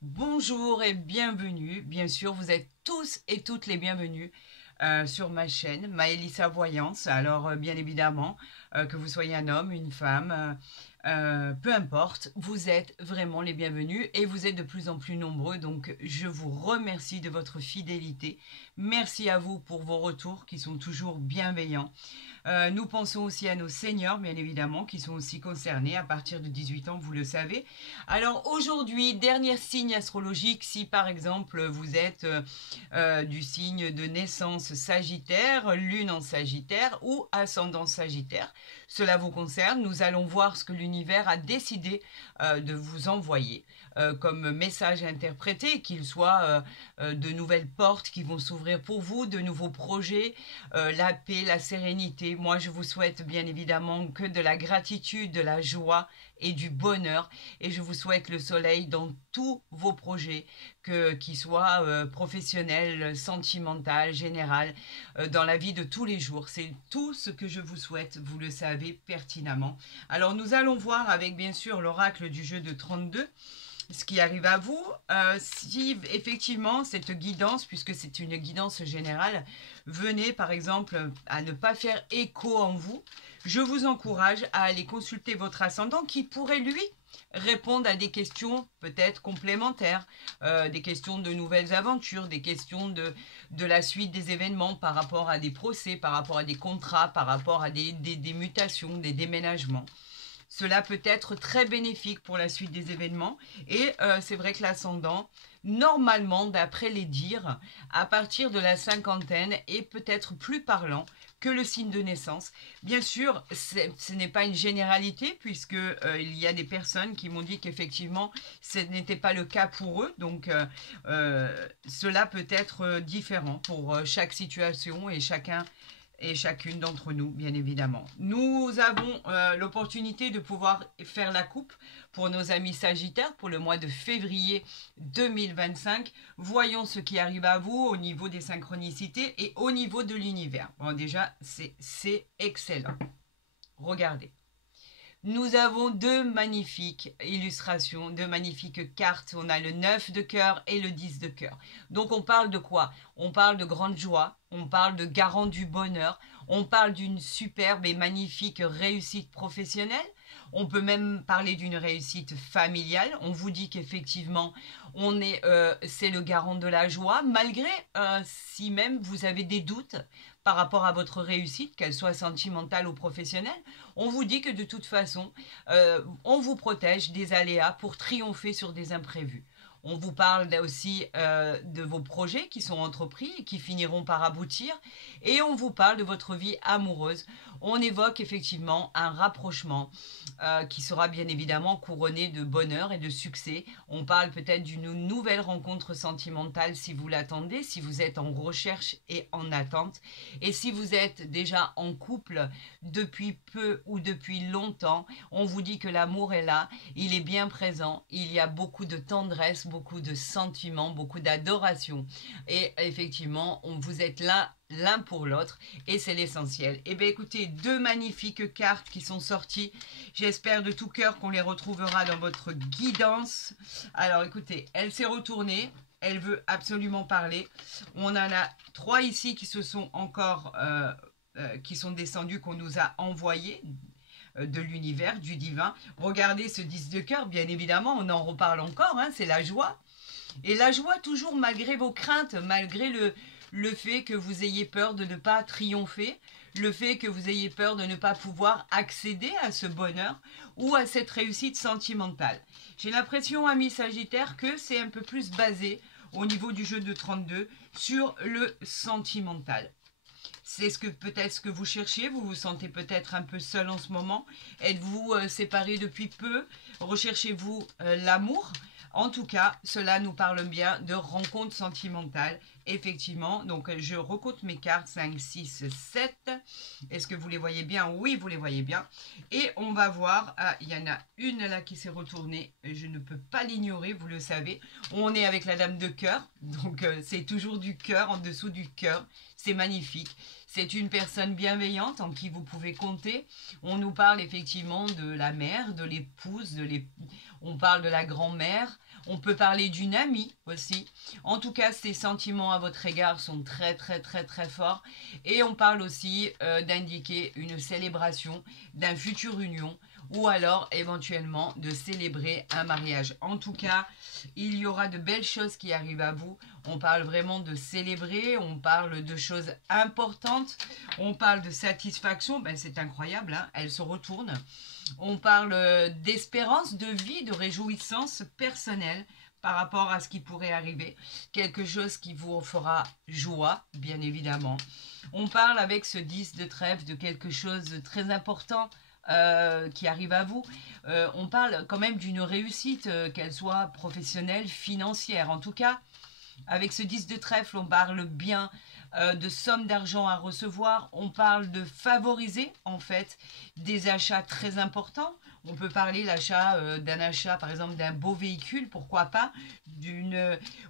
Bonjour et bienvenue. Bien sûr, vous êtes tous et toutes les bienvenus sur ma chaîne, Maëlissa Voyance. Alors, bien évidemment, que vous soyez un homme, une femme, peu importe, vous êtes vraiment les bienvenus et vous êtes de plus en plus nombreux. Donc, je vous remercie de votre fidélité. Merci à vous pour vos retours qui sont toujours bienveillants. Nous pensons aussi à nos seniors, bien évidemment, qui sont aussi concernés à partir de 18 ans, vous le savez. Alors aujourd'hui, dernier signe astrologique, si par exemple vous êtes du signe de naissance Sagittaire, lune en Sagittaire ou ascendant Sagittaire, cela vous concerne. Nous allons voir ce que l'univers a décidé de vous envoyer comme message interprété, qu'il soit de nouvelles portes qui vont s'ouvrir pour vous, de nouveaux projets, la paix, la sérénité. Moi, je vous souhaite bien évidemment que de la gratitude, de la joie et du bonheur. Et je vous souhaite le soleil dans tous vos projets, qu'ils soient professionnels, sentimental, général, dans la vie de tous les jours. C'est tout ce que je vous souhaite, vous le savez pertinemment. Alors nous allons voir avec bien sûr l'oracle du jeu de 32 ce qui arrive à vous. Si effectivement cette guidance, puisque c'est une guidance générale, venez par exemple à ne pas faire écho en vous, je vous encourage à aller consulter votre ascendant qui pourrait lui répondre à des questions peut-être complémentaires, des questions de nouvelles aventures, des questions de la suite des événements par rapport à des procès, par rapport à des contrats, par rapport à des mutations, des déménagements. Cela peut être très bénéfique pour la suite des événements. Et c'est vrai que l'ascendant, normalement, d'après les dires, à partir de la cinquantaine, est peut-être plus parlant que le signe de naissance. Bien sûr, ce n'est pas une généralité, puisque il y a des personnes qui m'ont dit qu'effectivement, ce n'était pas le cas pour eux. Donc, cela peut être différent pour chaque situation et chacune d'entre nous, bien évidemment. Nous avons l'opportunité de pouvoir faire la coupe pour nos amis Sagittaires pour le mois de février 2025. Voyons ce qui arrive à vous au niveau des synchronicités et au niveau de l'univers. Bon, déjà, c'est excellent. Regardez. Nous avons deux magnifiques illustrations, deux magnifiques cartes. On a le 9 de cœur et le 10 de cœur. Donc on parle de quoi? On parle de grande joie, on parle de garant du bonheur, on parle d'une superbe et magnifique réussite professionnelle. On peut même parler d'une réussite familiale. On vous dit qu'effectivement, c'est le garant de la joie, malgré si même vous avez des doutes par rapport à votre réussite, qu'elle soit sentimentale ou professionnelle. On vous dit que de toute façon, on vous protège des aléas pour triompher sur des imprévus. On vous parle aussi de vos projets qui sont entrepris et qui finiront par aboutir. Et on vous parle de votre vie amoureuse. On évoque effectivement un rapprochement qui sera bien évidemment couronné de bonheur et de succès. On parle peut-être d'une nouvelle rencontre sentimentale si vous l'attendez, si vous êtes en recherche et en attente. Et si vous êtes déjà en couple depuis peu ou depuis longtemps, on vous dit que l'amour est là, il est bien présent, il y a beaucoup de tendresse, beaucoup de sentiments, beaucoup d'adoration. Et effectivement, vous êtes là l'un pour l'autre et c'est l'essentiel. Et bien écoutez, deux magnifiques cartes qui sont sorties. J'espère de tout cœur qu'on les retrouvera dans votre guidance. Alors écoutez, elle s'est retournée. Elle veut absolument parler. On en a trois ici qui se sont encore, qui sont descendus, qu'on nous a envoyés de l'univers, du divin. Regardez ce 10 de cœur, bien évidemment, on en reparle encore, hein, c'est la joie. Et la joie toujours malgré vos craintes, malgré le fait que vous ayez peur de ne pas triompher, le fait que vous ayez peur de ne pas pouvoir accéder à ce bonheur ou à cette réussite sentimentale. J'ai l'impression, amis Sagittaires, que c'est un peu plus basé au niveau du jeu de 32 sur le sentimental. C'est peut-être ce que vous cherchez, vous vous sentez peut-être un peu seul en ce moment. Êtes-vous séparé depuis peu? Recherchez-vous l'amour? En tout cas, cela nous parle bien de rencontres sentimentales, effectivement. Donc, je recompte mes cartes, 5, 6, 7. Est-ce que vous les voyez bien? Oui, vous les voyez bien. Et on va voir, il y en a une là qui s'est retournée, je ne peux pas l'ignorer, vous le savez. On est avec la dame de cœur, donc c'est toujours du cœur, en dessous du cœur. C'est magnifique. C'est une personne bienveillante en qui vous pouvez compter. On nous parle effectivement de la mère, de l'épouse, on parle de la grand-mère. On peut parler d'une amie aussi. En tout cas, ces sentiments à votre égard sont très très très très forts. Et on parle aussi d'indiquer une célébration d'un futur union ou alors éventuellement de célébrer un mariage. En tout cas, il y aura de belles choses qui arrivent à vous. On parle vraiment de célébrer, on parle de choses importantes, on parle de satisfaction, ben c'est incroyable, hein, elle se retourne. On parle d'espérance, de vie, de réjouissance personnelle par rapport à ce qui pourrait arriver. Quelque chose qui vous fera joie, bien évidemment. On parle avec ce 10 de trèfle de quelque chose de très important qui arrive à vous. On parle quand même d'une réussite, qu'elle soit professionnelle, financière. En tout cas, avec ce 10 de trèfle, on parle bien de sommes d'argent à recevoir. On parle de favoriser, en fait, des achats très importants. On peut parler d'un achat, par exemple, d'un beau véhicule, pourquoi pas.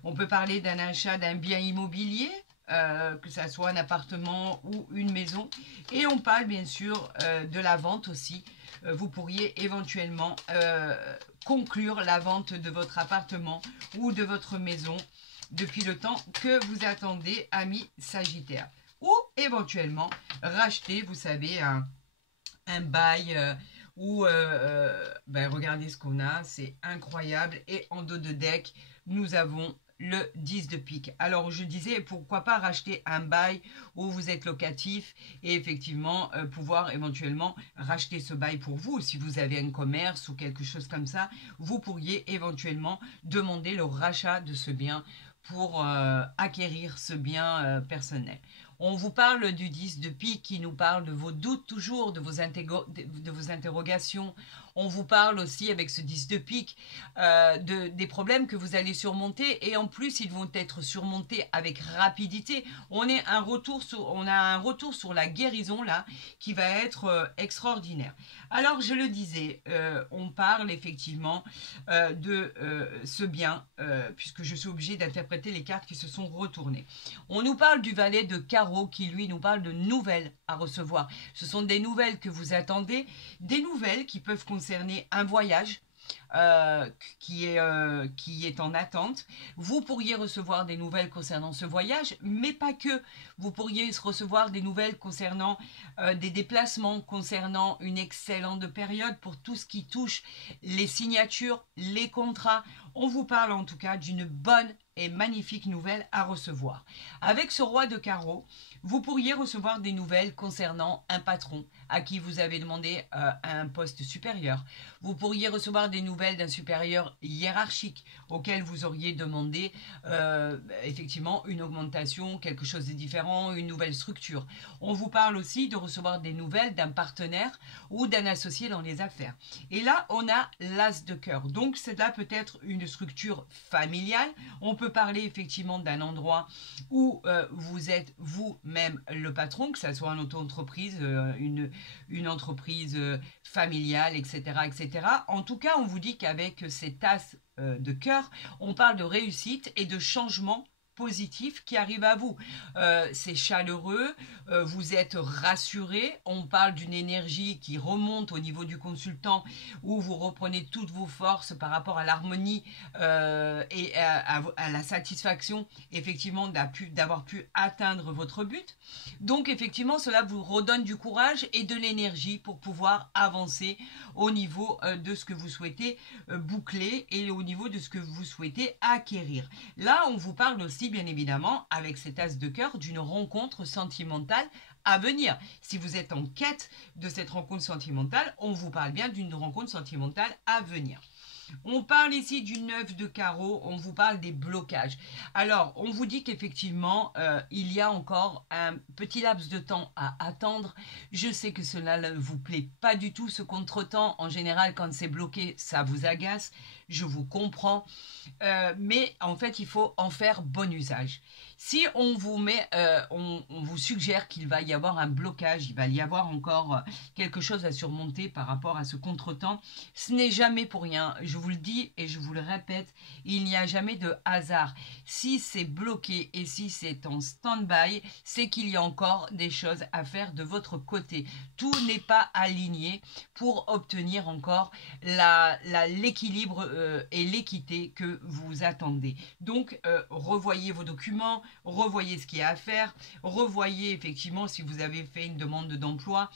On peut parler d'un achat d'un bien immobilier, que ça soit un appartement ou une maison. Et on parle bien sûr de la vente aussi. Vous pourriez éventuellement conclure la vente de votre appartement ou de votre maison depuis le temps que vous attendez, amis Sagittaire. Ou éventuellement racheter, vous savez, un bail ben regardez ce qu'on a, c'est incroyable. Et en dos de deck, nous avons le 10 de pique. Alors je disais pourquoi pas racheter un bail où vous êtes locatif et effectivement pouvoir éventuellement racheter ce bail pour vous. Si vous avez un commerce ou quelque chose comme ça, vous pourriez éventuellement demander le rachat de ce bien pour acquérir ce bien personnel. On vous parle du 10 de pique qui nous parle de vos doutes toujours, de vos interrogations. On vous parle aussi avec ce 10 de pique des problèmes que vous allez surmonter et en plus ils vont être surmontés avec rapidité. On a un retour sur la guérison là qui va être extraordinaire. Alors je le disais, on parle effectivement de ce bien puisque je suis obligée d'interpréter les cartes qui se sont retournées. On nous parle du valet de carreau qui lui nous parle de nouvelles à recevoir. Ce sont des nouvelles que vous attendez, des nouvelles qui peuvent concerner un voyage qui est en attente. Vous pourriez recevoir des nouvelles concernant ce voyage, mais pas que. Vous pourriez recevoir des nouvelles concernant des déplacements, concernant une excellente période pour tout ce qui touche les signatures, les contrats. On vous parle en tout cas d'une bonne et magnifique nouvelle à recevoir. Avec ce roi de carreau, vous pourriez recevoir des nouvelles concernant un patron à qui vous avez demandé un poste supérieur. Vous pourriez recevoir des nouvelles d'un supérieur hiérarchique auquel vous auriez demandé effectivement une augmentation, quelque chose de différent, une nouvelle structure. On vous parle aussi de recevoir des nouvelles d'un partenaire ou d'un associé dans les affaires. Et là, on a l'as de cœur. Donc, cela peut être une structure familiale. On peut parler effectivement d'un endroit où vous êtes vous-même le patron, que ce soit une auto-entreprise, une entreprise familiale, etc., etc. En tout cas, on vous dit qu'avec cet as de cœur, on parle de réussite et de changement positif qui arrive à vous. C'est chaleureux, vous êtes rassuré, on parle d'une énergie qui remonte au niveau du consultant où vous reprenez toutes vos forces par rapport à l'harmonie et à la satisfaction effectivement d'avoir pu atteindre votre but. Donc effectivement cela vous redonne du courage et de l'énergie pour pouvoir avancer au niveau de ce que vous souhaitez boucler et au niveau de ce que vous souhaitez acquérir. Là on vous parle aussi bien évidemment, avec cet as de cœur, d'une rencontre sentimentale à venir. Si vous êtes en quête de cette rencontre sentimentale, on vous parle bien d'une rencontre sentimentale à venir. On parle ici du 9 de carreau, on vous parle des blocages. Alors, on vous dit qu'effectivement, il y a encore un petit laps de temps à attendre. Je sais que cela ne vous plaît pas du tout, ce contretemps. En général, quand c'est bloqué, ça vous agace. je vous comprends, mais en fait, il faut en faire bon usage. Si on vous on vous suggère qu'il va y avoir un blocage, il va y avoir encore quelque chose à surmonter par rapport à ce contretemps, ce n'est jamais pour rien. Je vous le dis et je vous le répète, il n'y a jamais de hasard. Si c'est bloqué et si c'est en stand-by, c'est qu'il y a encore des choses à faire de votre côté. Tout n'est pas aligné pour obtenir encore l'équilibre et l'équité que vous attendez. Donc, revoyez vos documents, revoyez ce qu'il y a à faire, revoyez effectivement si vous avez fait une demande d'emploi,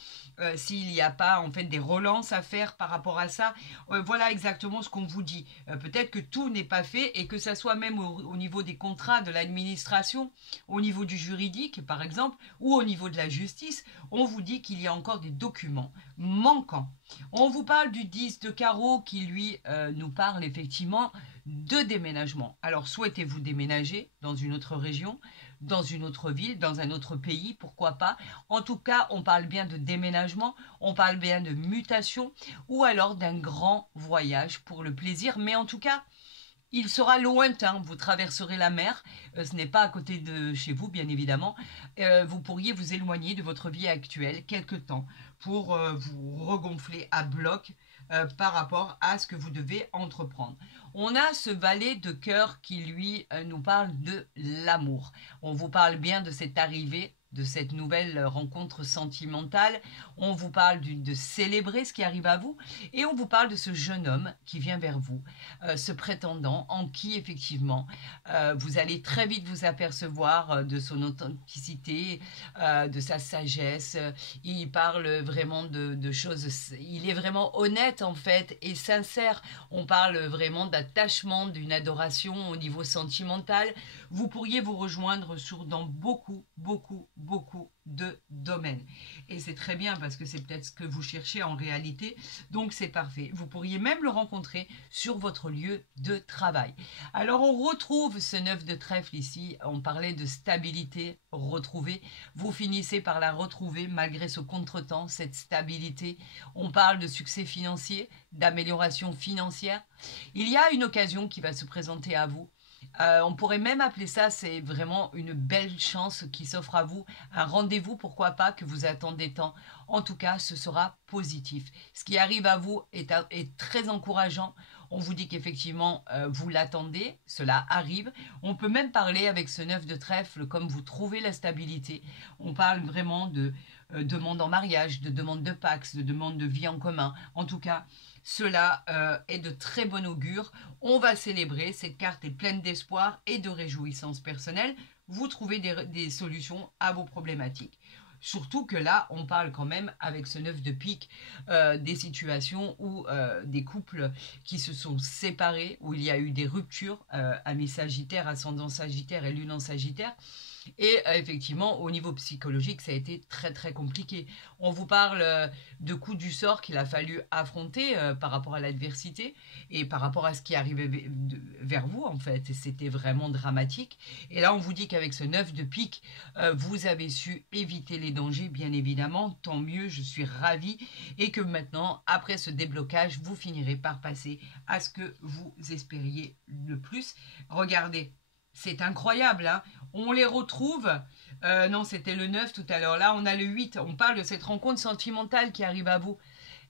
s'il n'y a pas en fait des relances à faire par rapport à ça. Voilà exactement ce qu'on vous dit. Peut-être que tout n'est pas fait et que ça soit même au niveau des contrats de l'administration, au niveau du juridique par exemple, ou au niveau de la justice, on vous dit qu'il y a encore des documents manquants. On vous parle du 10 de carreau qui lui nous parle effectivement de déménagement. Alors souhaitez-vous déménager dans une autre région, dans une autre ville, dans un autre pays, pourquoi pas. En tout cas, on parle bien de déménagement, on parle bien de mutation ou alors d'un grand voyage pour le plaisir. Mais en tout cas, il sera lointain, vous traverserez la mer, ce n'est pas à côté de chez vous bien évidemment, vous pourriez vous éloigner de votre vie actuelle quelque temps pour vous regonfler à bloc par rapport à ce que vous devez entreprendre. On a ce valet de cœur qui lui nous parle de l'amour. On vous parle bien de cette arrivée, de cette nouvelle rencontre sentimentale. On vous parle de célébrer ce qui arrive à vous et on vous parle de ce jeune homme qui vient vers vous, ce prétendant en qui effectivement vous allez très vite vous apercevoir de son authenticité, de sa sagesse. Il parle vraiment de choses, il est vraiment honnête en fait et sincère. On parle vraiment d'attachement, d'une adoration au niveau sentimental. Vous pourriez vous rejoindre dans beaucoup de domaines. Et c'est très bien parce que c'est peut-être ce que vous cherchez en réalité. Donc c'est parfait. Vous pourriez même le rencontrer sur votre lieu de travail. Alors on retrouve ce 9 de trèfle ici. On parlait de stabilité retrouvée. Vous finissez par la retrouver malgré ce contretemps, cette stabilité. On parle de succès financier, d'amélioration financière. Il y a une occasion qui va se présenter à vous. On pourrait même appeler ça, c'est vraiment une belle chance qui s'offre à vous, un rendez-vous, pourquoi pas, que vous attendez tant. En tout cas, ce sera positif. Ce qui arrive à vous est très encourageant. On vous dit qu'effectivement, vous l'attendez, cela arrive. On peut même parler avec ce 9 de trèfle, comme vous trouvez la stabilité. On parle vraiment de demande en mariage, de demande de pax, de demande de vie en commun. En tout cas, cela est de très bon augure. On va célébrer. Cette carte est pleine d'espoir et de réjouissance personnelle. Vous trouvez des solutions à vos problématiques. Surtout que là, on parle quand même, avec ce 9 de pique, des situations où des couples qui se sont séparés, où il y a eu des ruptures, amis Sagittaire, ascendant Sagittaire et lune en Sagittaire. Et effectivement, au niveau psychologique, ça a été très compliqué. On vous parle de coups du sort qu'il a fallu affronter par rapport à l'adversité et par rapport à ce qui arrivait vers vous, en fait. Et c'était vraiment dramatique. Et là, on vous dit qu'avec ce 9 de pique, vous avez su éviter les dangers, bien évidemment. Tant mieux, je suis ravie. Et que maintenant, après ce déblocage, vous finirez par passer à ce que vous espériez le plus. Regardez. C'est incroyable, hein. On les retrouve. Non, c'était le 9 tout à l'heure. Là, on a le 8. On parle de cette rencontre sentimentale qui arrive à vous.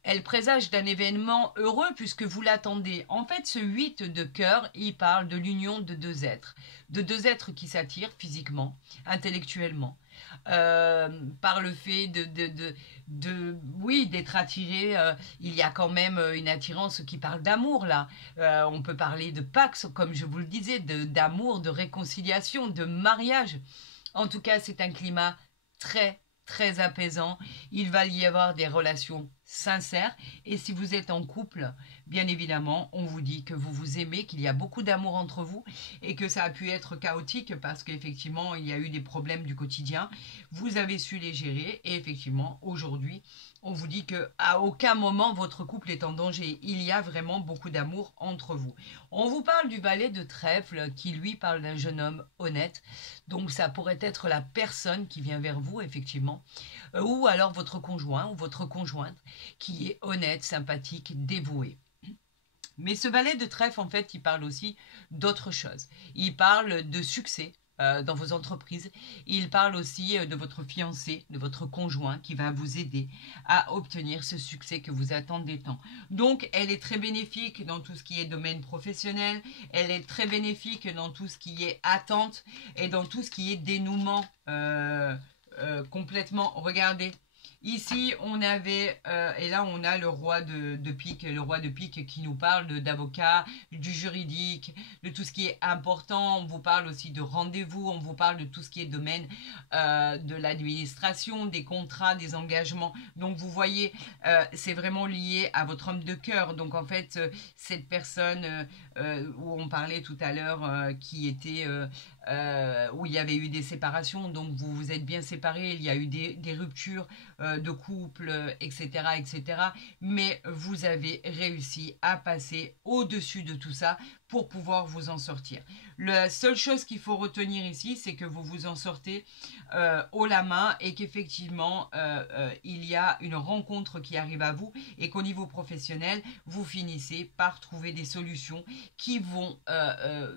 Elle présage d'un événement heureux puisque vous l'attendez. En fait, ce 8 de cœur, il parle de l'union de deux êtres. De deux êtres qui s'attirent physiquement, intellectuellement. Par le fait oui, d'être attiré, il y a quand même une attirance qui parle d'amour là. On peut parler de pax, comme je vous le disais, d'amour, de réconciliation, de mariage. En tout cas, c'est un climat très apaisant. Il va y avoir des relations sincères. Et si vous êtes en couple, bien évidemment, on vous dit que vous vous aimez, qu'il y a beaucoup d'amour entre vous et que ça a pu être chaotique parce qu'effectivement, il y a eu des problèmes du quotidien. Vous avez su les gérer et effectivement, aujourd'hui, on vous dit qu'à aucun moment votre couple est en danger. Il y a vraiment beaucoup d'amour entre vous. On vous parle du valet de trèfle qui lui parle d'un jeune homme honnête. Donc ça pourrait être la personne qui vient vers vous, effectivement. Ou alors votre conjoint ou votre conjointe qui est honnête, sympathique, dévoué. Mais ce valet de trèfle, en fait, il parle aussi d'autre chose. Il parle de succès dans vos entreprises. Il parle aussi de votre fiancé, de votre conjoint qui va vous aider à obtenir ce succès que vous attendez tant. Donc, elle est très bénéfique dans tout ce qui est domaine professionnel. Elle est très bénéfique dans tout ce qui est attente et dans tout ce qui est dénouement complètement. Regardez. Ici, on avait, et là, on a le roi de pique, le roi de pique qui nous parle d'avocat, du juridique, de tout ce qui est important. On vous parle aussi de rendez-vous, on vous parle de tout ce qui est domaine de l'administration, des contrats, des engagements. Donc, vous voyez, c'est vraiment lié à votre homme de cœur. Donc, en fait, cette personne où on parlait tout à l'heure, qui était... où il y avait eu des séparations, donc vous vous êtes bien séparés, il y a eu des ruptures de couple, etc., etc. Mais vous avez réussi à passer au-dessus de tout ça pour pouvoir vous en sortir. La seule chose qu'il faut retenir ici, c'est que vous vous en sortez haut la main et qu'effectivement, il y a une rencontre qui arrive à vous et qu'au niveau professionnel, vous finissez par trouver des solutions qui vont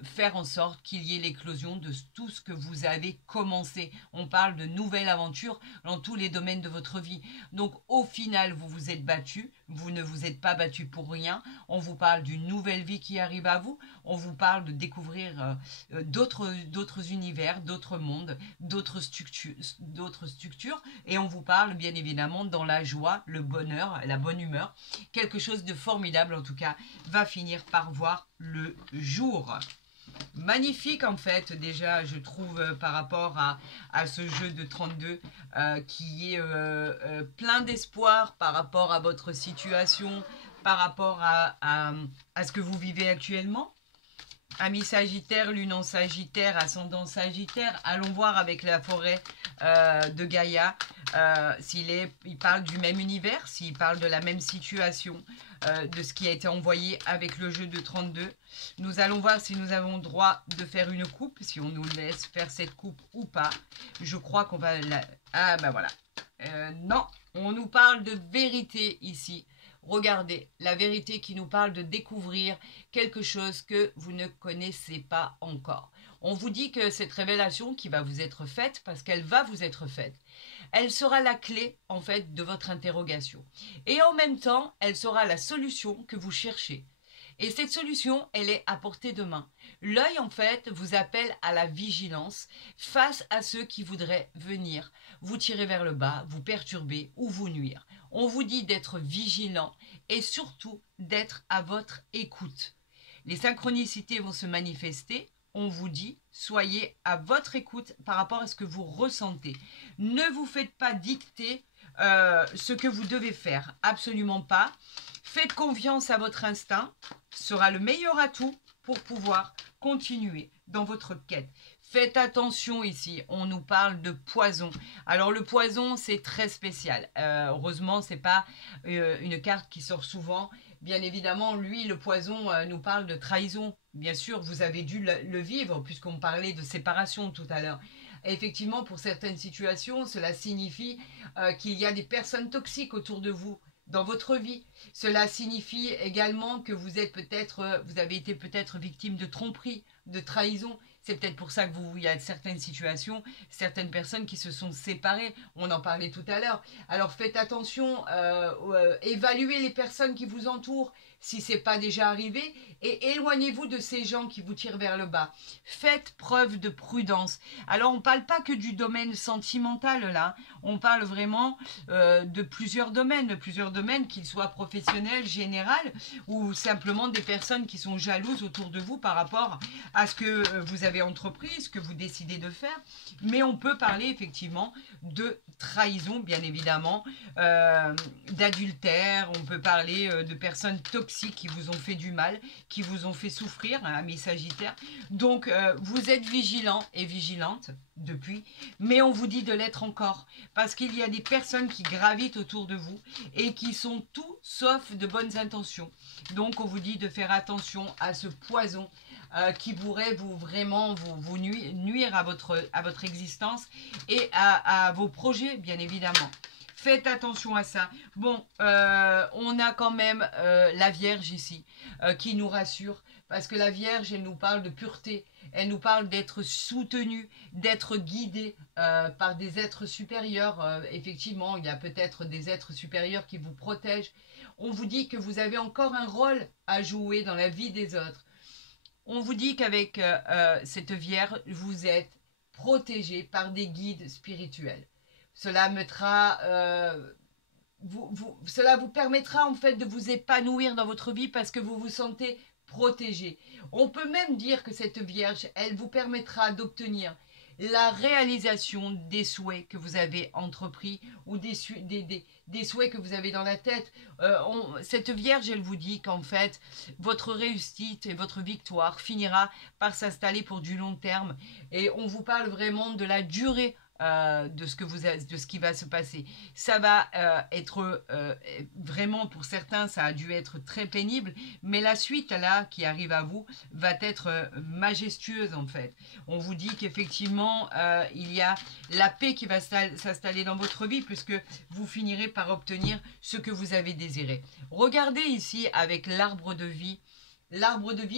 faire en sorte qu'il y ait l'éclosion de tout ce que vous avez commencé. On parle de nouvelles aventures dans tous les domaines de votre vie. Donc au final, vous vous êtes battu, vous ne vous êtes pas battu pour rien. On vous parle d'une nouvelle vie qui arrive à vous. On vous parle de découvrir d'autres univers, d'autres mondes, d'autres structures. Et on vous parle bien évidemment dans la joie, le bonheur, la bonne humeur. Quelque chose de formidable en tout cas va finir par voir le jour. Magnifique en fait déjà je trouve par rapport à ce jeu de 32 qui est plein d'espoir par rapport à votre situation, par rapport à ce que vous vivez actuellement. Amis Sagittaire, Lune en Sagittaire, Ascendant Sagittaire, allons voir avec la forêt de Gaïa il parle du même univers, s'il parle de la même situation, de ce qui a été envoyé avec le jeu de 32. Nous allons voir si nous avons le droit de faire une coupe, si on nous laisse faire cette coupe ou pas. Je crois qu'on va... Ah ben voilà. Non, on nous parle de vérité ici. Regardez, la vérité qui nous parle de découvrir quelque chose que vous ne connaissez pas encore. On vous dit que cette révélation qui va vous être faite, parce qu'elle va vous être faite, elle sera la clé en fait de votre interrogation. Et en même temps, elle sera la solution que vous cherchez. Et cette solution, elle est à portée de main. L'œil, en fait, vous appelle à la vigilance face à ceux qui voudraient venir vous tirer vers le bas, vous perturber ou vous nuire. On vous dit d'être vigilant et surtout d'être à votre écoute. Les synchronicités vont se manifester. On vous dit, soyez à votre écoute par rapport à ce que vous ressentez. Ne vous faites pas dicter ce que vous devez faire. Absolument pas. Faites confiance à votre instinct. Sera le meilleur atout pour pouvoir continuer dans votre quête. Faites attention ici, on nous parle de poison. Alors le poison, c'est très spécial. Heureusement, ce n'est pas une carte qui sort souvent. Bien évidemment, lui, le poison, nous parle de trahison. Bien sûr, vous avez dû le vivre, puisqu'on parlait de séparation tout à l'heure. Effectivement, pour certaines situations, cela signifie qu'il y a des personnes toxiques autour de vous dans votre vie. Cela signifie également que vous avez été peut-être victime de tromperie, de trahison. C'est peut-être pour ça que il y a certaines situations, certaines personnes qui se sont séparées. On en parlait tout à l'heure. Alors faites attention, évaluez les personnes qui vous entourent si ce n'est pas déjà arrivé et éloignez-vous de ces gens qui vous tirent vers le bas. Faites preuve de prudence. Alors on ne parle pas que du domaine sentimental là, on parle vraiment de plusieurs domaines qu'ils soient professionnels, général ou simplement des personnes qui sont jalouses autour de vous par rapport à ce que vous avez entrepris, ce que vous décidez de faire. Mais on peut parler effectivement de trahison, bien évidemment, d'adultère, on peut parler de personnes toxiques qui vous ont fait du mal, qui vous ont fait souffrir, hein, amis Sagittaires. Donc, vous êtes vigilants et vigilantes depuis, mais on vous dit de l'être encore, parce qu'il y a des personnes qui gravitent autour de vous et qui sont tout sauf de bonnes intentions. Donc, on vous dit de faire attention à ce poison qui pourrait vraiment vous nuire à votre existence et à vos projets, bien évidemment. faites attention à ça. Bon, on a quand même la Vierge ici qui nous rassure parce que la Vierge, elle nous parle de pureté. Elle nous parle d'être soutenue, d'être guidée par des êtres supérieurs. Effectivement, il y a peut-être des êtres supérieurs qui vous protègent. On vous dit que vous avez encore un rôle à jouer dans la vie des autres. On vous dit qu'avec cette Vierge, vous êtes protégé par des guides spirituels. Cela mettra, cela vous permettra en fait de vous épanouir dans votre vie parce que vous vous sentez protégé. On peut même dire que cette Vierge, elle vous permettra d'obtenir la réalisation des souhaits que vous avez entrepris ou des souhaits que vous avez dans la tête. Cette Vierge, elle vous dit qu'en fait, votre réussite et votre victoire finira par s'installer pour du long terme. Et on vous parle vraiment de la durée de ce qui va se passer. Ça va être vraiment, pour certains, ça a dû être très pénible, mais la suite là qui arrive à vous va être majestueuse en fait. On vous dit qu'effectivement il y a la paix qui va s'installer dans votre vie puisque vous finirez par obtenir ce que vous avez désiré. Regardez ici avec l'arbre de vie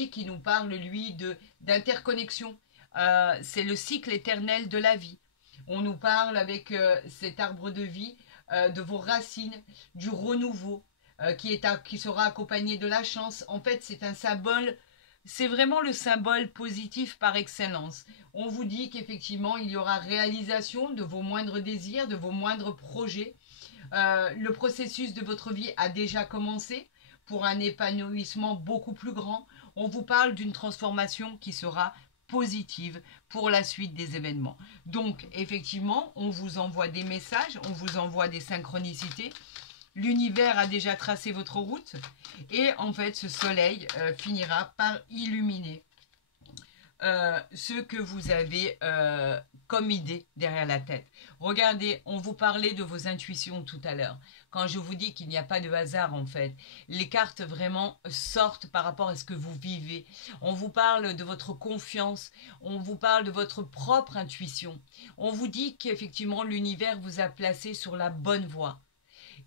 qui nous parle lui d'interconnexion. C'est le cycle éternel de la vie. On nous parle avec cet arbre de vie de vos racines, du renouveau qui sera accompagné de la chance. En fait, c'est un symbole, c'est vraiment le symbole positif par excellence. On vous dit qu'effectivement, il y aura réalisation de vos moindres désirs, de vos moindres projets. Le processus de votre vie a déjà commencé pour un épanouissement beaucoup plus grand. On vous parle d'une transformation qui sera positive pour la suite des événements. Donc, effectivement, on vous envoie des messages, on vous envoie des synchronicités. L'univers a déjà tracé votre route et en fait, ce soleil finira par illuminer ce que vous avez comme idée derrière la tête. Regardez, on vous parlait de vos intuitions tout à l'heure. Quand je vous dis qu'il n'y a pas de hasard en fait, les cartes vraiment sortent par rapport à ce que vous vivez. On vous parle de votre confiance, on vous parle de votre propre intuition. On vous dit qu'effectivement l'univers vous a placé sur la bonne voie.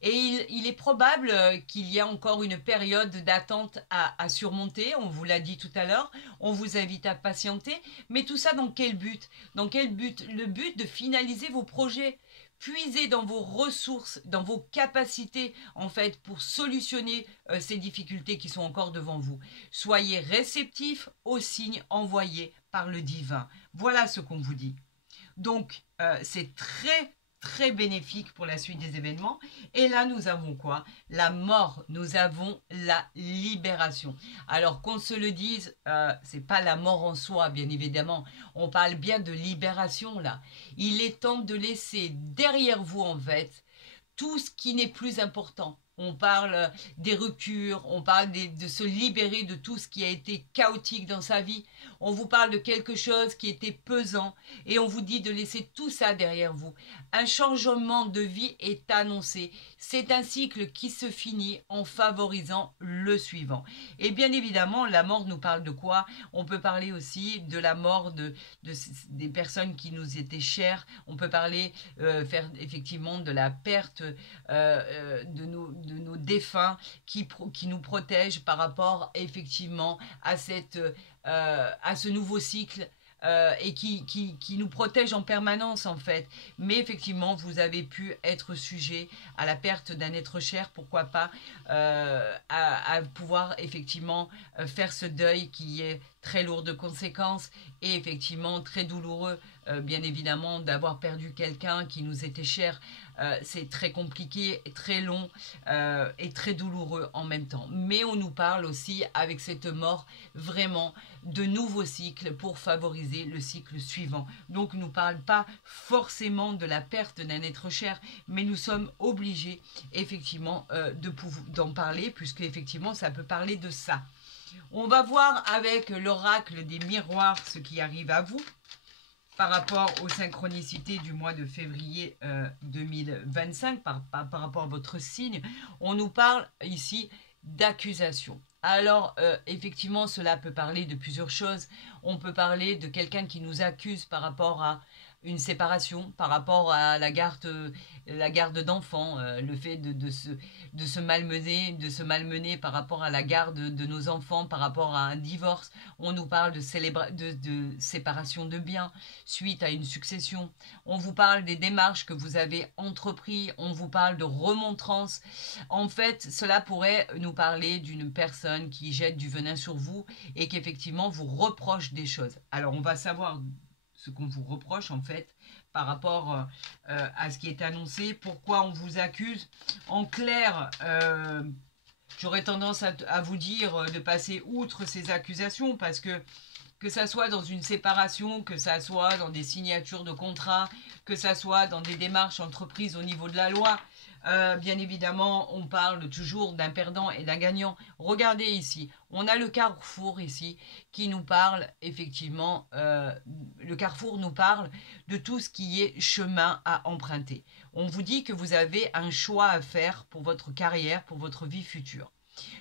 Et il est probable qu'il y a encore une période d'attente à surmonter, on vous l'a dit tout à l'heure, on vous invite à patienter, mais tout ça dans quel but? Dans quel but? Le but de finaliser vos projets, puiser dans vos ressources, dans vos capacités en fait pour solutionner ces difficultés qui sont encore devant vous. Soyez réceptifs aux signes envoyés par le divin. Voilà ce qu'on vous dit. Donc c'est très bénéfique pour la suite des événements. Et là, nous avons quoi? La mort, nous avons la libération. Alors qu'on se le dise, c'est pas la mort en soi, bien évidemment. On parle bien de libération, là. Il est temps de laisser derrière vous, en fait, tout ce qui n'est plus important. On parle des ruptures, on parle de se libérer de tout ce qui a été chaotique dans sa vie. On vous parle de quelque chose qui était pesant et on vous dit de laisser tout ça derrière vous. Un changement de vie est annoncé. C'est un cycle qui se finit en favorisant le suivant. Et bien évidemment, la mort nous parle de quoi? On peut parler aussi de la mort des personnes qui nous étaient chères. On peut parler, faire effectivement de la perte de nos défunts qui nous protègent par rapport effectivement à ce nouveau cycle et qui nous protège en permanence en fait. Mais effectivement, vous avez pu être sujet à la perte d'un être cher, pourquoi pas, à pouvoir effectivement faire ce deuil qui est très lourd de conséquences et effectivement très douloureux, bien évidemment, d'avoir perdu quelqu'un qui nous était cher. C'est très compliqué, très long et très douloureux en même temps. Mais on nous parle aussi avec cette mort vraiment de nouveaux cycles pour favoriser le cycle suivant. Donc, on ne nous parle pas forcément de la perte d'un être cher, mais nous sommes obligés effectivement d'en parler puisque effectivement ça peut parler de ça. On va voir avec l'oracle des miroirs ce qui arrive à vous par rapport aux synchronicités du mois de février 2025, par rapport à votre signe. On nous parle ici d'accusation. Alors, effectivement, cela peut parler de plusieurs choses. On peut parler de quelqu'un qui nous accuse par rapport une séparation par rapport à la garde d'enfants, le fait de se malmener par rapport à la garde de nos enfants, par rapport à un divorce. On nous parle de séparation de biens suite à une succession. On vous parle des démarches que vous avez entreprises, on vous parle de remontrance. En fait, cela pourrait nous parler d'une personne qui jette du venin sur vous et qui effectivement vous reproche des choses. Alors, on va savoir ce qu'on vous reproche en fait par rapport à ce qui est annoncé, pourquoi on vous accuse. En clair, j'aurais tendance à vous dire de passer outre ces accusations parce que ça soit dans une séparation, que ça soit dans des signatures de contrats, que ça soit dans des démarches entreprises au niveau de la loi, bien évidemment, on parle toujours d'un perdant et d'un gagnant. Regardez ici, on a le carrefour ici qui nous parle effectivement, le carrefour nous parle de tout ce qui est chemin à emprunter. On vous dit que vous avez un choix à faire pour votre carrière, pour votre vie future.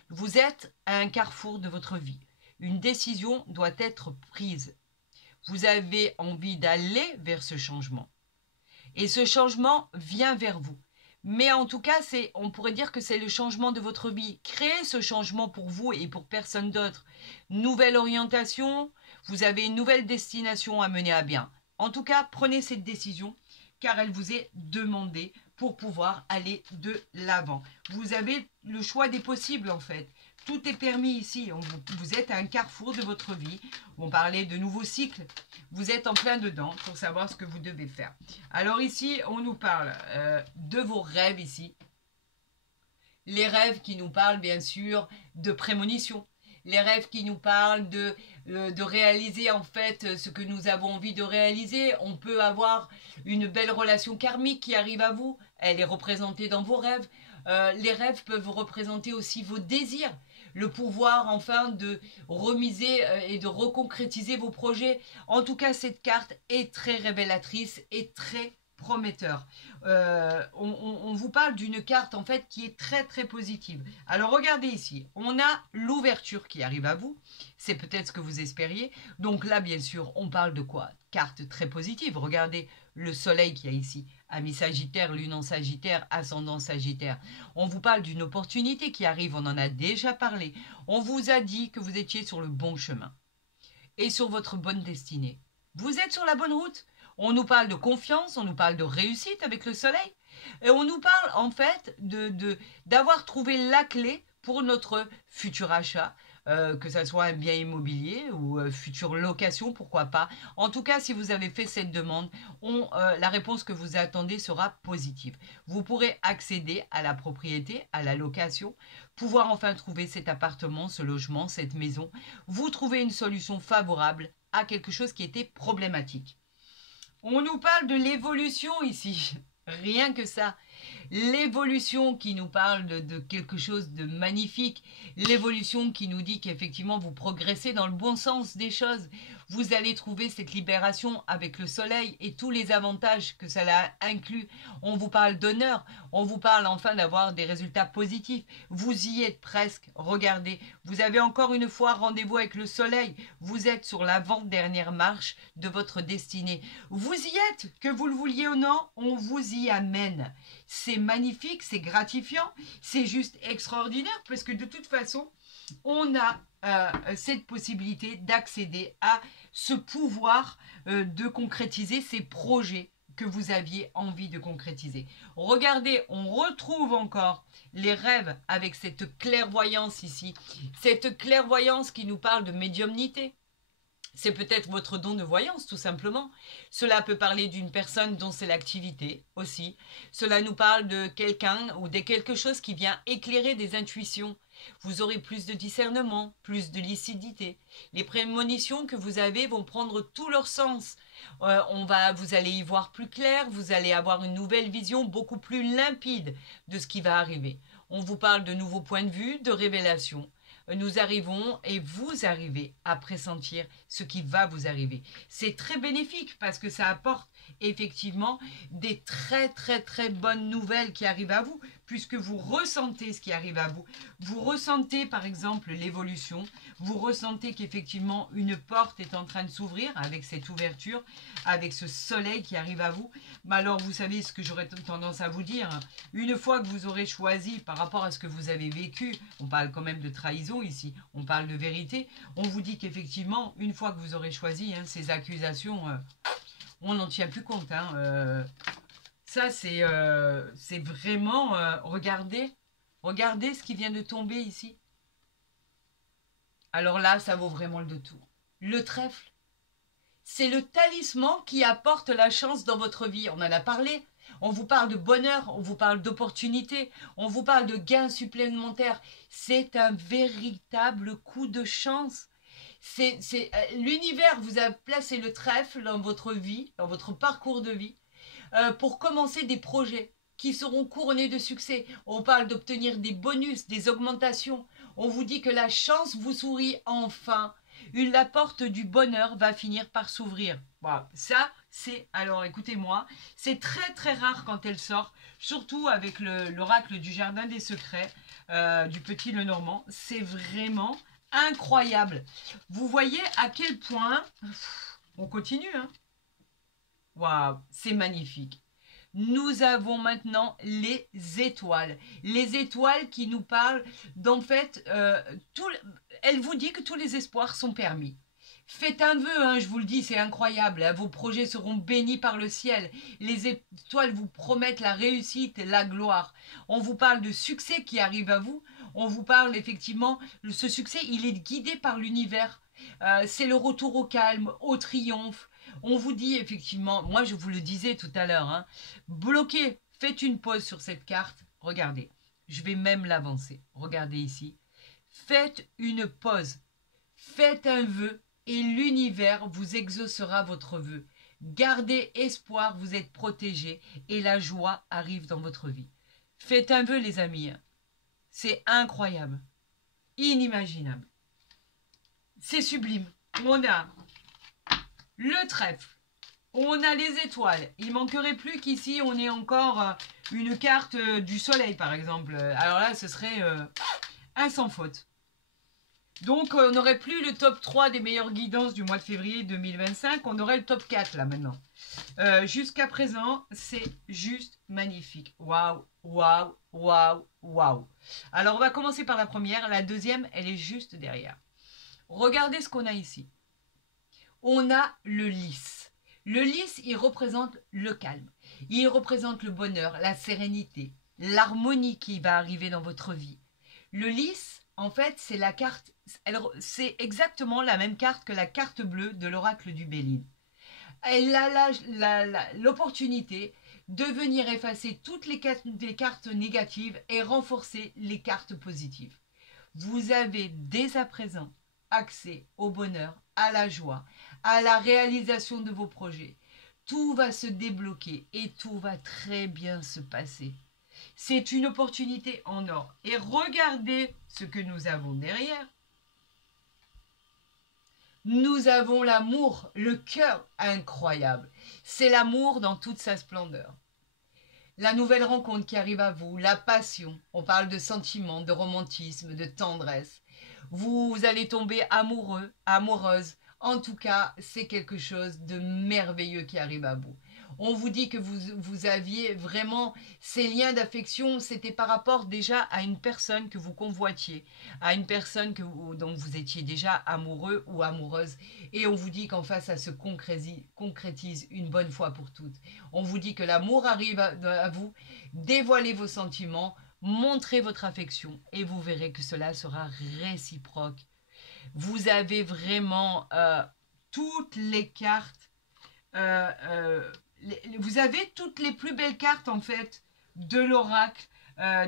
Vous êtes à un carrefour de votre vie. Une décision doit être prise. Vous avez envie d'aller vers ce changement. Et ce changement vient vers vous. Mais en tout cas, on pourrait dire que c'est le changement de votre vie. Créez ce changement pour vous et pour personne d'autre. Nouvelle orientation, vous avez une nouvelle destination à mener à bien. En tout cas, prenez cette décision car elle vous est demandée pour pouvoir aller de l'avant. Vous avez le choix des possibles en fait. Tout est permis ici. Vous êtes à un carrefour de votre vie. On parlait de nouveaux cycles. Vous êtes en plein dedans pour savoir ce que vous devez faire. Alors ici, on nous parle de vos rêves ici. Les rêves qui nous parlent bien sûr de prémonition. Les rêves qui nous parlent de réaliser en fait ce que nous avons envie de réaliser. On peut avoir une belle relation karmique qui arrive à vous. Elle est représentée dans vos rêves. Les rêves peuvent représenter aussi vos désirs. Le pouvoir enfin de remiser et de reconcrétiser vos projets. En tout cas, cette carte est très révélatrice et très prometteur. On vous parle d'une carte en fait qui est très très positive. Alors regardez ici, on a l'ouverture qui arrive à vous. C'est peut-être ce que vous espériez. Donc là, bien sûr, on parle de quoi? Carte très positive. Regardez le soleil qu'il y a ici. Ami Sagittaire, lune en Sagittaire, ascendant Sagittaire. On vous parle d'une opportunité qui arrive, on en a déjà parlé. On vous a dit que vous étiez sur le bon chemin et sur votre bonne destinée. Vous êtes sur la bonne route. On nous parle de confiance, on nous parle de réussite avec le soleil. Et on nous parle en fait d'avoir trouvé la clé pour notre futur achat, que ce soit un bien immobilier ou future location, pourquoi pas. En tout cas, si vous avez fait cette demande, la réponse que vous attendez sera positive. Vous pourrez accéder à la propriété, à la location, pouvoir enfin trouver cet appartement, ce logement, cette maison. Vous trouvez une solution favorable à quelque chose qui était problématique. On nous parle de l'évolution ici, rien que ça. L'évolution qui nous parle de quelque chose de magnifique, l'évolution qui nous dit qu'effectivement vous progressez dans le bon sens des choses. Vous allez trouver cette libération avec le soleil et tous les avantages que cela inclut. On vous parle d'honneur, on vous parle enfin d'avoir des résultats positifs. Vous y êtes presque, regardez. Vous avez encore une fois rendez-vous avec le soleil. Vous êtes sur l'avant-dernière marche de votre destinée. Vous y êtes, que vous le vouliez ou non, on vous y amène. C'est magnifique, c'est gratifiant, c'est juste extraordinaire parce que de toute façon, on a cette possibilité d'accéder à ce pouvoir de concrétiser ces projets que vous aviez envie de concrétiser. Regardez, on retrouve encore les rêves avec cette clairvoyance ici, cette clairvoyance qui nous parle de médiumnité. C'est peut-être votre don de voyance, tout simplement. Cela peut parler d'une personne dont c'est l'activité aussi. Cela nous parle de quelqu'un ou de quelque chose qui vient éclairer des intuitions. Vous aurez plus de discernement, plus de lucidité. Les prémonitions que vous avez vont prendre tout leur sens. Vous allez y voir plus clair, vous allez avoir une nouvelle vision beaucoup plus limpide de ce qui va arriver. On vous parle de nouveaux points de vue, de révélations. Nous arrivons et vous arrivez à pressentir ce qui va vous arriver. C'est très bénéfique parce que ça apporte effectivement des très très très bonnes nouvelles qui arrivent à vous puisque vous ressentez ce qui arrive à vous. Vous ressentez par exemple l'évolution, vous ressentez qu'effectivement une porte est en train de s'ouvrir avec cette ouverture, avec ce soleil qui arrive à vous. Mais alors vous savez ce que j'aurais tendance à vous dire, une fois que vous aurez choisi par rapport à ce que vous avez vécu, on parle quand même de trahison ici, on parle de vérité, on vous dit qu'effectivement une fois que vous aurez choisi, ces accusations, on n'en tient plus compte. Ça, c'est vraiment... regardez ce qui vient de tomber ici. Alors là, ça vaut vraiment le détour. Le trèfle, c'est le talisman qui apporte la chance dans votre vie. On en a parlé. On vous parle de bonheur, on vous parle d'opportunité, on vous parle de gains supplémentaires. C'est un véritable coup de chance. L'univers vous a placé le trèfle dans votre vie, dans votre parcours de vie, pour commencer des projets qui seront couronnés de succès. On parle d'obtenir des bonus, des augmentations. On vous dit que la chance vous sourit enfin. La porte du bonheur va finir par s'ouvrir. Voilà. Ça, alors écoutez-moi, c'est très très rare quand elle sort, surtout avec l'oracle du jardin des secrets, du petit Lenormand. C'est vraiment incroyable. Vous voyez à quel point... On continue, Waouh, c'est magnifique. Nous avons maintenant les étoiles. Les étoiles qui nous parlent d'en fait, elle vous dit que tous les espoirs sont permis. Faites un vœu, je vous le dis, c'est incroyable. Vos projets seront bénis par le ciel. Les étoiles vous promettent la réussite et la gloire. On vous parle de succès qui arrive à vous. On vous parle effectivement, ce succès, il est guidé par l'univers. C'est le retour au calme, au triomphe. On vous dit effectivement, moi je vous le disais tout à l'heure, bloquez, faites une pause sur cette carte. Regardez, je vais même l'avancer. Regardez ici. Faites une pause. Faites un vœu et l'univers vous exaucera votre vœu. Gardez espoir, vous êtes protégés et la joie arrive dans votre vie. Faites un vœu les amis. C'est incroyable. Inimaginable. C'est sublime. On a le trèfle. On a les étoiles. Il manquerait plus qu'ici, on ait encore une carte du soleil, par exemple. Alors là, ce serait un sans faute. Donc, on n'aurait plus le top 3 des meilleures guidances du mois de février 2025. On aurait le top 4, là, maintenant. Jusqu'à présent, c'est juste magnifique. Waouh, waouh, waouh, waouh. Alors, on va commencer par la première. La deuxième, elle est juste derrière. Regardez ce qu'on a ici. On a le lys. Le lys, il représente le calme. Il représente le bonheur, la sérénité, l'harmonie qui va arriver dans votre vie. Le lys, en fait, c'est la carte, c'est exactement la même carte que la carte bleue de l'oracle du Béline. Elle a l'opportunité de venir effacer toutes les cartes négatives et renforcer les cartes positives. Vous avez dès à présent accès au bonheur, à la joie, à la réalisation de vos projets. Tout va se débloquer et tout va très bien se passer. C'est une opportunité en or. Et regardez ce que nous avons derrière. Nous avons l'amour, le cœur incroyable. C'est l'amour dans toute sa splendeur. La nouvelle rencontre qui arrive à vous, la passion. On parle de sentiments, de romantisme, de tendresse. Vous allez tomber amoureux, amoureuse. En tout cas, c'est quelque chose de merveilleux qui arrive à vous. On vous dit que vous aviez vraiment ces liens d'affection, c'était par rapport déjà à une personne que vous convoitiez, à une personne dont vous étiez déjà amoureux ou amoureuse. Et on vous dit qu'en face, ça se concrétise une bonne fois pour toutes. On vous dit que l'amour arrive à vous, dévoilez vos sentiments, montrez votre affection et vous verrez que cela sera réciproque. Vous avez vraiment toutes les cartes, vous avez toutes les plus belles cartes en fait de l'oracle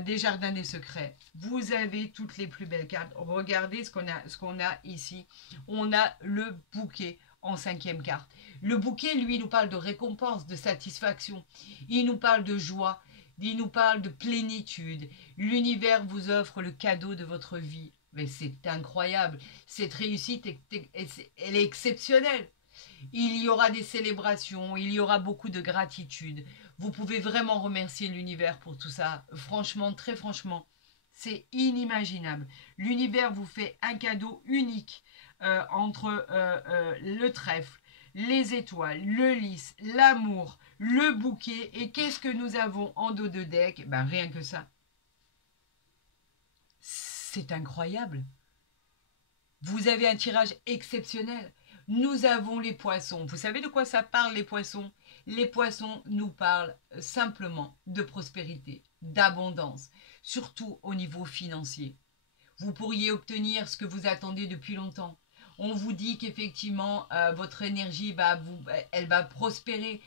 des jardins des secrets. Vous avez toutes les plus belles cartes. Regardez ce qu'on a ici. On a le bouquet en 5e carte. Le bouquet, lui, nous parle de récompense, de satisfaction. Il nous parle de joie. Il nous parle de plénitude. L'univers vous offre le cadeau de votre vie. Mais c'est incroyable. Cette réussite, elle est exceptionnelle. Il y aura des célébrations, il y aura beaucoup de gratitude. Vous pouvez vraiment remercier l'univers pour tout ça. Franchement, très franchement, c'est inimaginable. L'univers vous fait un cadeau unique entre le trèfle, les étoiles, le lys, l'amour, le bouquet. Et qu'est-ce que nous avons en dos de deck? Ben, rien que ça. C'est incroyable. Vous avez un tirage exceptionnel. Nous avons les poissons. Vous savez de quoi ça parle, les poissons? Les poissons nous parlent simplement de prospérité, d'abondance, surtout au niveau financier. Vous pourriez obtenir ce que vous attendez depuis longtemps. On vous dit qu'effectivement, votre énergie elle va prospérer.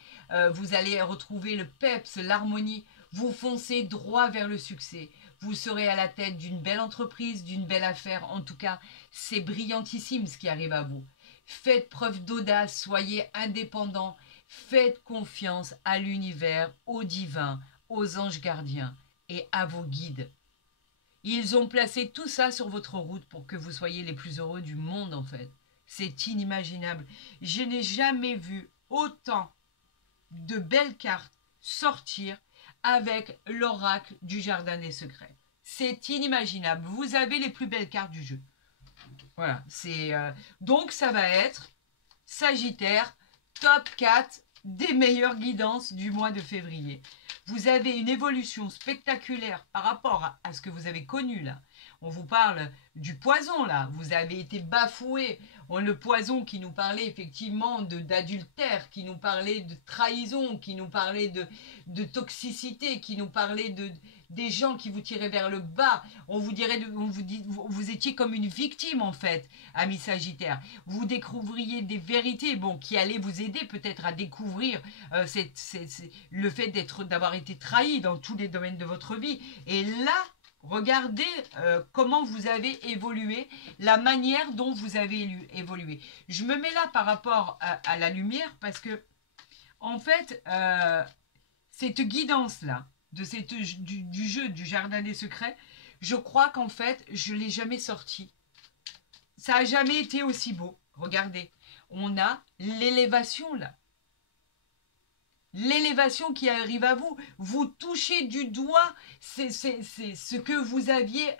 Vous allez retrouver le peps, l'harmonie. Vous foncez droit vers le succès. Vous serez à la tête d'une belle entreprise, d'une belle affaire. En tout cas, c'est brillantissime ce qui arrive à vous. Faites preuve d'audace, soyez indépendant. Faites confiance à l'univers, au divin, aux anges gardiens et à vos guides. Ils ont placé tout ça sur votre route pour que vous soyez les plus heureux du monde en fait. C'est inimaginable. Je n'ai jamais vu autant de belles cartes sortir avec l'oracle du jardin des secrets. C'est inimaginable. Vous avez les plus belles cartes du jeu. Voilà. Donc ça va être Sagittaire, top 4 des meilleures guidances du mois de février. Vous avez une évolution spectaculaire par rapport à ce que vous avez connu là. On vous parle du poison là. Vous avez été bafoué. Le poison qui nous parlait effectivement d'adultère, qui nous parlait de trahison, qui nous parlait de toxicité, qui nous parlait des gens qui vous tiraient vers le bas. Vous étiez comme une victime en fait, ami Sagittaire. Vous découvriez des vérités qui allaient vous aider peut-être à découvrir le fait d'avoir été trahi dans tous les domaines de votre vie. Et là, regardez comment vous avez évolué, la manière dont vous avez évolué. Je me mets là par rapport à la lumière parce que, en fait, cette guidance-là, du jeu du Jardin des Secrets, je crois qu'en fait, je ne l'ai jamais sorti. Ça n'a jamais été aussi beau. Regardez, on a l'élévation là. L'élévation qui arrive à vous. Vous touchez du doigt c'est ce que vous aviez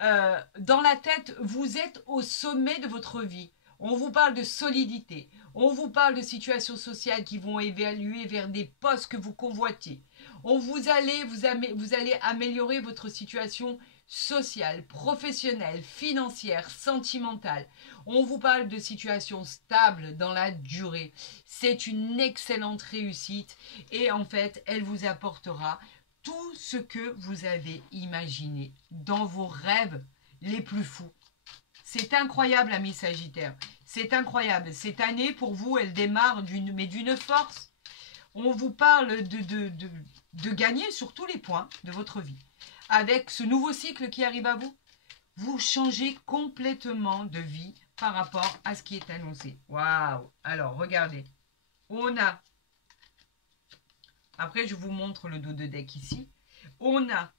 dans la tête. Vous êtes au sommet de votre vie. On vous parle de solidité. On vous parle de situations sociales qui vont évoluer vers des postes que vous convoitez. Vous allez améliorer votre situation sociale, professionnelle, financière, sentimentale. On vous parle de situations stables dans la durée. C'est une excellente réussite et en fait, elle vous apportera tout ce que vous avez imaginé dans vos rêves les plus fous. C'est incroyable, ami Sagittaire. C'est incroyable. Cette année, pour vous, elle démarre d'une force. On vous parle de gagner sur tous les points de votre vie. Avec ce nouveau cycle qui arrive à vous, vous changez complètement de vie par rapport à ce qui est annoncé. Waouh! Alors, regardez. On a, après je vous montre le dos de deck ici, on a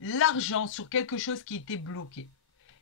l'argent sur quelque chose qui était bloqué.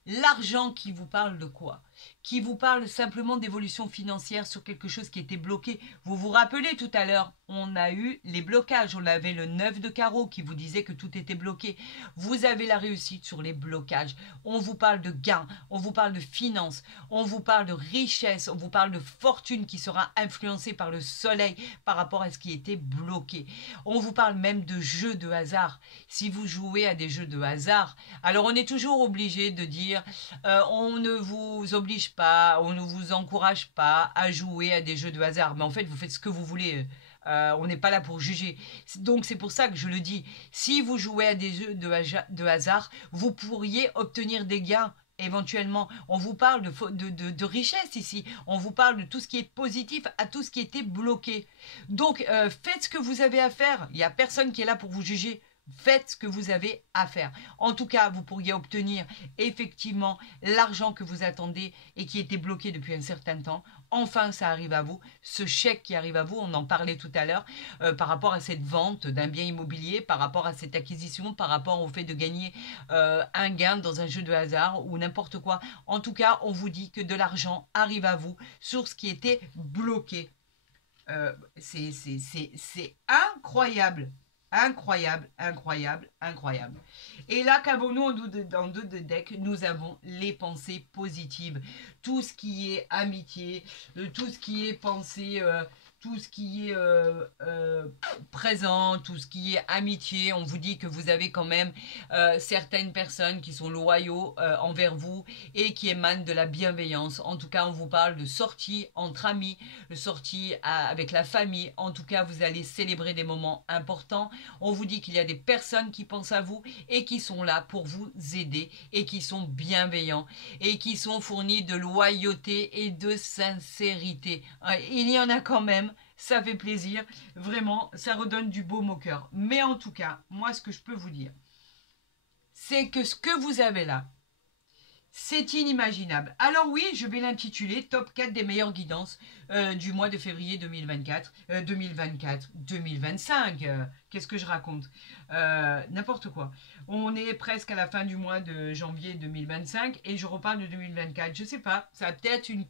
L'argent qui vous parle de quoi? Qui vous parle simplement d'évolution financière sur quelque chose qui était bloqué. Vous vous rappelez tout à l'heure, on a eu les blocages. On avait le 9 de carreau qui vous disait que tout était bloqué. Vous avez la réussite sur les blocages. On vous parle de gains, on vous parle de finances, on vous parle de richesse, on vous parle de fortune qui sera influencée par le soleil par rapport à ce qui était bloqué. On vous parle même de jeux de hasard. Si vous jouez à des jeux de hasard, alors on est toujours obligé de dire on ne vous oblige pas, on ne vous encourage pas à jouer à des jeux de hasard. Mais en fait, vous faites ce que vous voulez. On n'est pas là pour juger. Donc, c'est pour ça que je le dis. Si vous jouez à des jeux de hasard, vous pourriez obtenir des gains. Éventuellement, on vous parle de richesse ici. On vous parle de tout ce qui est positif à tout ce qui était bloqué. Donc, faites ce que vous avez à faire. Il n'y a personne qui est là pour vous juger. Faites ce que vous avez à faire. En tout cas, vous pourriez obtenir effectivement l'argent que vous attendez et qui était bloqué depuis un certain temps. Enfin, ça arrive à vous. Ce chèque qui arrive à vous, on en parlait tout à l'heure, par rapport à cette vente d'un bien immobilier, par rapport à cette acquisition, par rapport au fait de gagner un gain dans un jeu de hasard ou n'importe quoi. En tout cas, on vous dit que de l'argent arrive à vous sur ce qui était bloqué. C'est incroyable. Incroyable, incroyable, incroyable. Et là, qu'avons-nous en dos de deck? Nous avons les pensées positives. Tout ce qui est amitié, tout ce qui est pensée, tout ce qui est présent, tout ce qui est amitié. On vous dit que vous avez quand même certaines personnes qui sont loyaux envers vous et qui émanent de la bienveillance. En tout cas, on vous parle de sorties entre amis, de sorties avec la famille. En tout cas, vous allez célébrer des moments importants. On vous dit qu'il y a des personnes qui pensent à vous et qui sont là pour vous aider et qui sont bienveillants et qui sont fournis de loyauté et de sincérité. Il y en a quand même. Ça fait plaisir, vraiment, ça redonne du baume au cœur. Mais en tout cas, moi, ce que je peux vous dire, c'est que ce que vous avez là, c'est inimaginable. Alors oui, je vais l'intituler Top 4 des meilleures guidances du mois de février 2024. 2025. Qu'est-ce que je raconte? N'importe quoi. On est presque à la fin du mois de janvier 2025 et je reparle de 2024. Je sais pas, ça a peut-être une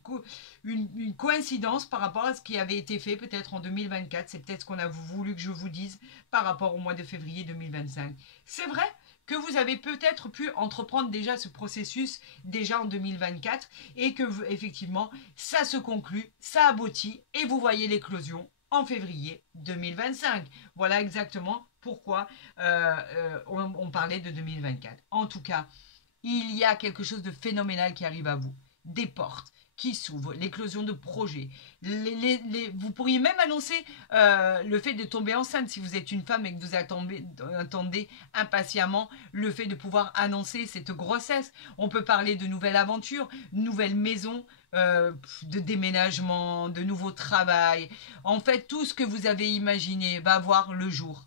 coïncidence par rapport à ce qui avait été fait peut-être en 2024. C'est peut-être ce qu'on a voulu que je vous dise par rapport au mois de février 2025. C'est vrai que vous avez peut-être pu entreprendre déjà ce processus déjà en 2024 et que effectivement ça se conclut, ça aboutit et vous voyez l'éclosion en février 2025. Voilà exactement pourquoi on parlait de 2024. En tout cas, il y a quelque chose de phénoménal qui arrive à vous. Des portes qui s'ouvrent, l'éclosion de projets. Vous pourriez même annoncer le fait de tomber enceinte si vous êtes une femme et que vous attendez impatiemment le fait de pouvoir annoncer cette grossesse. On peut parler de nouvelles aventures, nouvelles maisons, de déménagement, de nouveaux travail. En fait, tout ce que vous avez imaginé va voir le jour.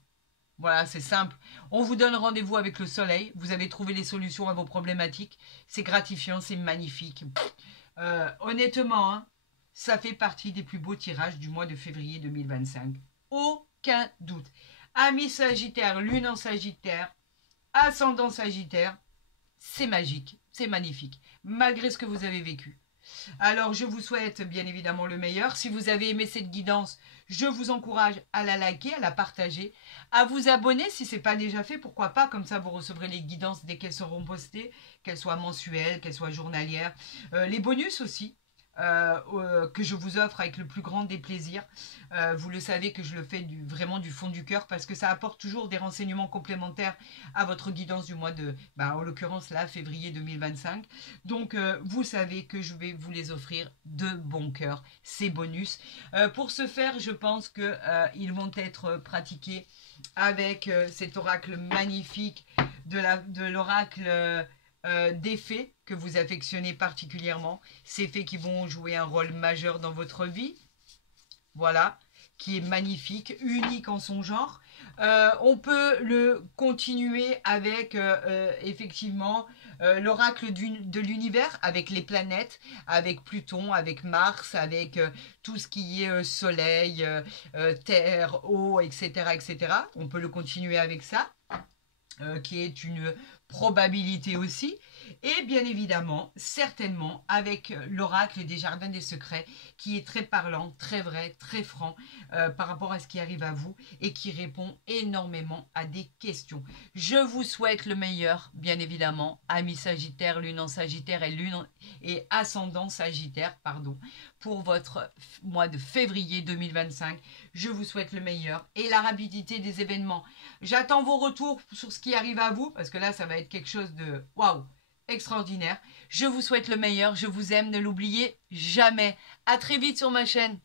Voilà, c'est simple. On vous donne rendez-vous avec le soleil. Vous avez trouvé les solutions à vos problématiques. C'est gratifiant, c'est magnifique. Honnêtement, hein, ça fait partie des plus beaux tirages du mois de février 2025. Aucun doute. Amis Sagittaire, Lune en Sagittaire, Ascendant Sagittaire, c'est magique, c'est magnifique, malgré ce que vous avez vécu. Alors, je vous souhaite bien évidemment le meilleur. Si vous avez aimé cette guidance, je vous encourage à la liker, à la partager, à vous abonner si ce n'est pas déjà fait. Pourquoi pas, comme ça vous recevrez les guidances dès qu'elles seront postées, qu'elles soient mensuelles, qu'elles soient journalières. Les bonus aussi. Que je vous offre avec le plus grand des plaisirs. Vous le savez que je le fais vraiment du fond du cœur parce que ça apporte toujours des renseignements complémentaires à votre guidance du mois de, en l'occurrence là, février 2025. Donc vous savez que je vais vous les offrir de bon cœur, ces bonus. Pour ce faire, je pense qu'ils vont être pratiqués avec cet oracle magnifique de l'oracle des fées que vous affectionnez particulièrement, ces fées qui vont jouer un rôle majeur dans votre vie, voilà, qui est magnifique, unique en son genre. On peut le continuer avec effectivement l'oracle de l'univers, avec les planètes, avec Pluton, avec Mars, avec tout ce qui est soleil, terre, eau, etc., etc. On peut le continuer avec ça, qui est une probabilité aussi, et bien évidemment, certainement, avec l'oracle des jardins des secrets, qui est très parlant, très vrai, très franc par rapport à ce qui arrive à vous et qui répond énormément à des questions. Je vous souhaite le meilleur, bien évidemment, amis Sagittaire, Lune en Sagittaire et ascendant Sagittaire, pardon, pour votre mois de février 2025. Je vous souhaite le meilleur et la rapidité des événements. J'attends vos retours sur ce qui arrive à vous, parce que là, ça va être quelque chose de waouh, extraordinaire. Je vous souhaite le meilleur, je vous aime, ne l'oubliez jamais. À très vite sur ma chaîne.